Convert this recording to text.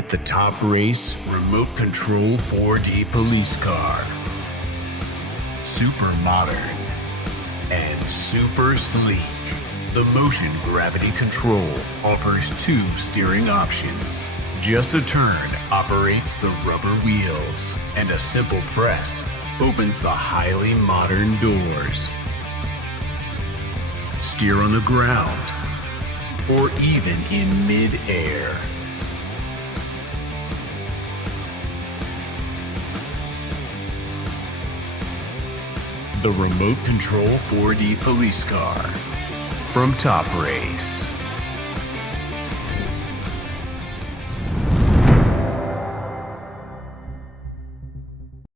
with the top race remote control 4D police car. Super modern and super sleek. The motion gravity control offers 2 steering options. Just a turn operates the rubber wheels, and a simple press opens the highly modern doors. Steer on the ground or even in mid-air. The remote control 4D police car from Top Race.